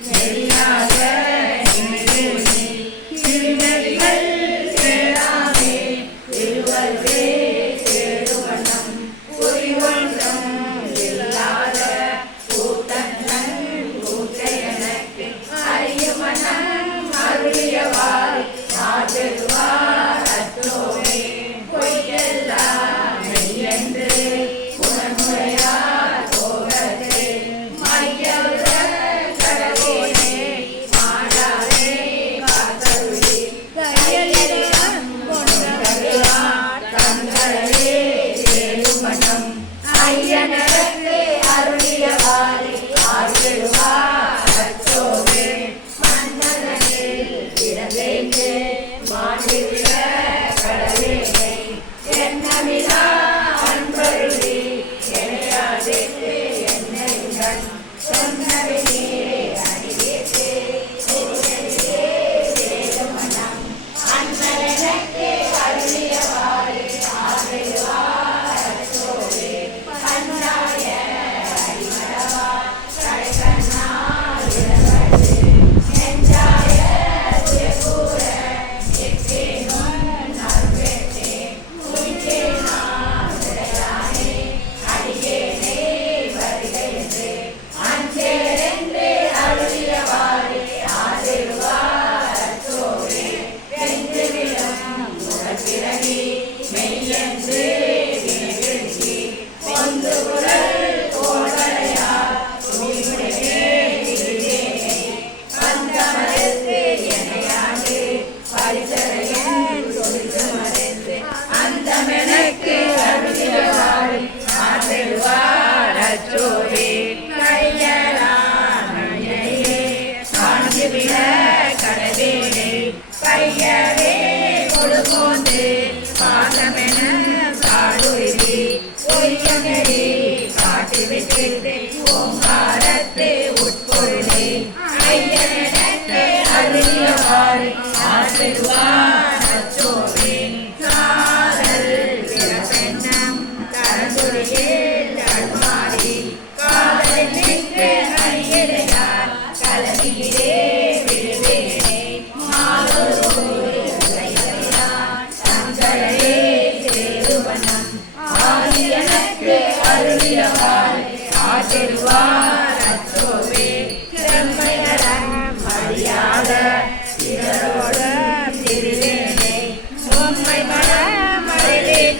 Yeah. Savior. பையரே கொழுகோந்து பாசமென காடுவி பொய்யமெடி காட்டி விட்டு உட்பொருளே ஐயனே அருளியவாறு ஆசிர்வார்